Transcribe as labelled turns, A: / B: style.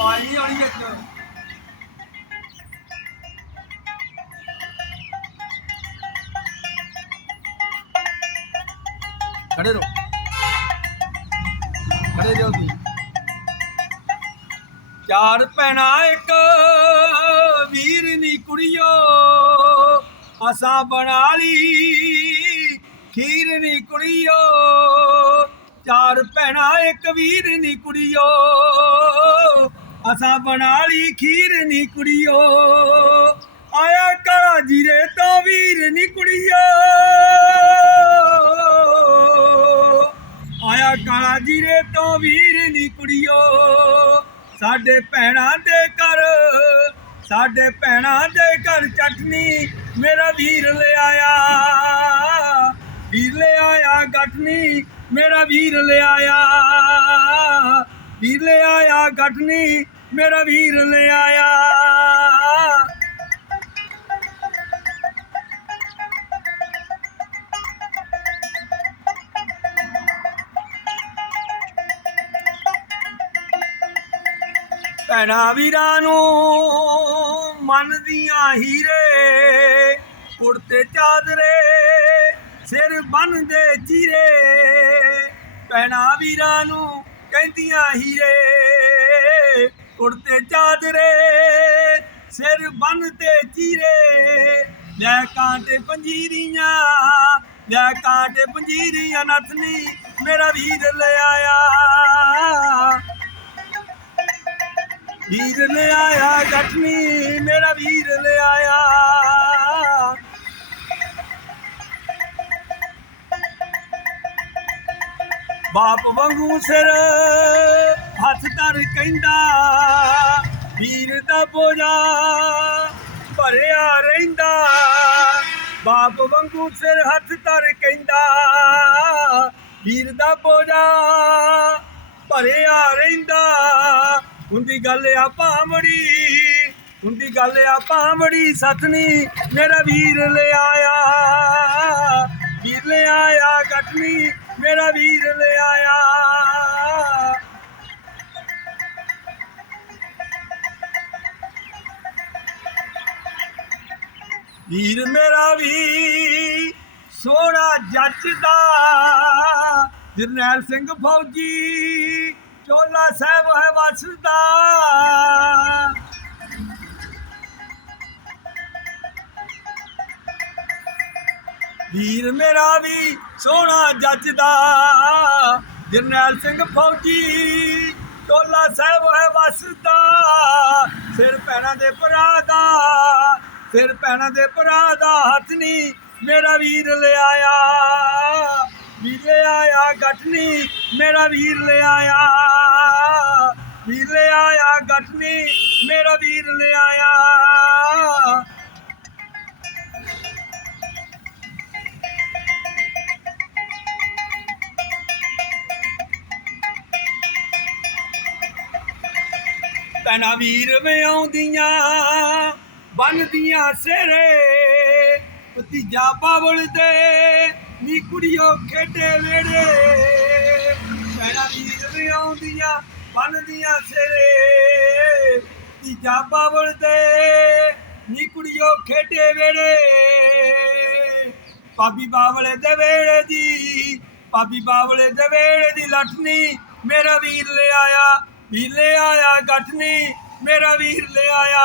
A: ਆਵਾਜ਼ ਨਹੀਂ ਆਣੀ ਵਿੱਚ। ਖੜੇ ਰਹੋ। ਖੜੇ ਰਹੋ ਤੁਸੀਂ। ਚਾਰ ਭੈਣਾ, ਇੱਕ ਵੀਰ ਨੀ ਕੁੜੀਓ। ਅਸਾਂ ਬਣਾ ਲਈ, ਖੀਰ ਨੀ ਕੁੜੀਓ। ਚਾਰ ਭੈਣਾ, ਇੱਕ ਵੀਰ ਨੀ ਕੁੜੀਓ। ਅਸਾਂ ਬਣਾ ਲਈ ਖੀਰ ਨੀ ਕੁੜੀਓ। ਆਇਆ ਕਾਲਾ ਜੀਰੇ ਤੋਂ ਵੀਰ ਨੀ ਕੁੜੀਓ। ਆਇਆ ਕਾਲਾ ਜੀਰੇ ਤੋਂ ਵੀਰ ਨੀ ਕੁੜੀਓ। ਸਾਡੇ ਭੈਣਾਂ ਦੇ ਘਰ, ਸਾਡੇ ਭੈਣਾਂ ਦੇ ਘਰ ਚਟਨੀ ਮੇਰਾ ਵੀਰ ਲਿਆਇਆ ਵੀਰ ਲੈ ਆਇਆ ਗਟਨੀ, ਮੇਰਾ ਵੀਰ ਲੈ ਆਇਆ। ਵੀਰ ਲੈ ਆਇਆ ਗਟਨੀ ਮੇਰਾ ਵੀਰ ਲੈ ਆਇਆ। ਭੈਣਾਂ ਵੀਰਾਂ ਨੂੰ ਮੰਨਦੀਆਂ ਹੀਰੇ ਕੁੜਤੇ ਚਾਦਰੇ, ਸਿਰ ਬੰਨਦੇ ਚੀਰੇ। ਭੈਣਾਂ ਵੀਰਾਂ ਨੂੰ ਕਹਿੰਦੀਆਂ ਹੀਰੇ ਕੁੜਤੇ ਚਾਦਰੇ ਸਿਰ ਬੰਨਦੇ ਚੀਰੇ। ਲੈ ਕਾਂਟੇ ਪੰਜੀਰੀਆਂ, ਲੈ ਕਾਂਟੇ ਪੰਜੀਰੀਆਂ ਨਥਨੀ ਮੇਰਾ ਵੀਰ ਲੈ ਆਇਆ। ਵੀਰ ਲੈ ਆਇਆ ਗਠਨੀ ਮੇਰਾ ਵੀਰ ਲੈ ਆਇਆ। ਬਾਪ ਵਾਂਗੂ ਸਿਰ ਹੱਥ ਧਰ ਕਹਿੰਦਾ, ਵੀਰ ਦਾ ਬੋਝਾ ਭਰਿਆ ਰਹਿੰਦਾ। ਬਾਪ ਵਾਂਗੂ ਸਿਰ ਹੱਥ ਧਰ ਕਹਿੰਦਾ, ਵੀਰ ਦਾ ਬੋਝਾ ਭਰਿਆ ਰਹਿੰਦਾ। ਹੁੰਦੀ ਗੱਲ ਆ ਭਾਂਵੜੀ, ਹੁੰਦੀ ਗੱਲ ਆ ਭਾਂਵੜੀ ਸਤਨੀ ਮੇਰਾ ਵੀਰ ਲੈ ਆਇਆ। ਵੀਰ ਲਿਆਇਆ ਆਇਆ ਮੇਰਾ ਵੀਰ ਲੈ ਵੀਰ ਮੇਰਾ ਵੀ ਸੋਹਣਾ ਜੱਜਦਾ ਜਰਨੈਲ ਸਿੰਘ ਫੌਜੀ ਚੋਲਾ ਸਾਹਿਬ ਹੈ ਵਸਦਾ। ਵੀਰ ਮੇਰਾ ਵੀ ਸੋਹਣਾ ਜੱਜਦਾ ਜਰਨੈਲ ਸਿੰਘ ਫੌਜੀ ਟੋਲਾ ਸਾਹਿਬ ਹੈ ਵਸਦਾ। ਸਿਰ ਪੈਣਾ ਦੇ ਭਰਾ ਫਿਰ ਭੈਣਾਂ ਦੇ ਭਰਾ ਦਾ ਹੱਥ ਨਹੀਂ ਮੇਰਾ ਵੀਰ ਲੈ ਆਇਆ ਵੀਰ ਲੈ ਆਇਆ ਗਠਨੀ ਮੇਰਾ ਵੀਰ ਲੈ ਆਇਆ ਵੀਰ ਲੈ ਆਇਆ ਗਠਨੀ ਮੇਰਾ ਵੀਰ ਲੈ ਆਇਆ ਭੈਣਾਂ ਵੀਰ ਵੇ ਆਉਂਦੀਆਂ। ਬੰਨਦੀਆਂ ਸਿਰੇ ਭਤੀਜਾ ਬਾਵਲ ਦੇ, ਨੀ ਕੁੜੀਓ ਖੇਡੇ ਵੇੜੇ ਭੈਣਾਂ ਵੀਰ ਵੇ ਆਉਂਦੀਆਂ ਬੰਨਦੀਆਂ ਸਿਰੇ ਭਤੀਜਾ ਬਾਵਲ ਦੇ, ਨੀ ਕੁੜੀਓ ਖੇਡੇ ਵੇੜੇ ਪਾਬੀ ਬਾਵਲੇ ਦੇ ਵੇੜੇ ਦੀ ਪਾਬੀ ਬਾਵਲੇ ਦੇ ਵੇੜੇ ਦੀ ਲਟਨੀ ਮੇਰਾ ਵੀਰ ਲੈ ਆਇਆ, ਵੀਰ ਲੈ ਆਇਆ ਗਠਨੀ ਮੇਰਾ ਵੀਰ ਲੈ ਆਇਆ।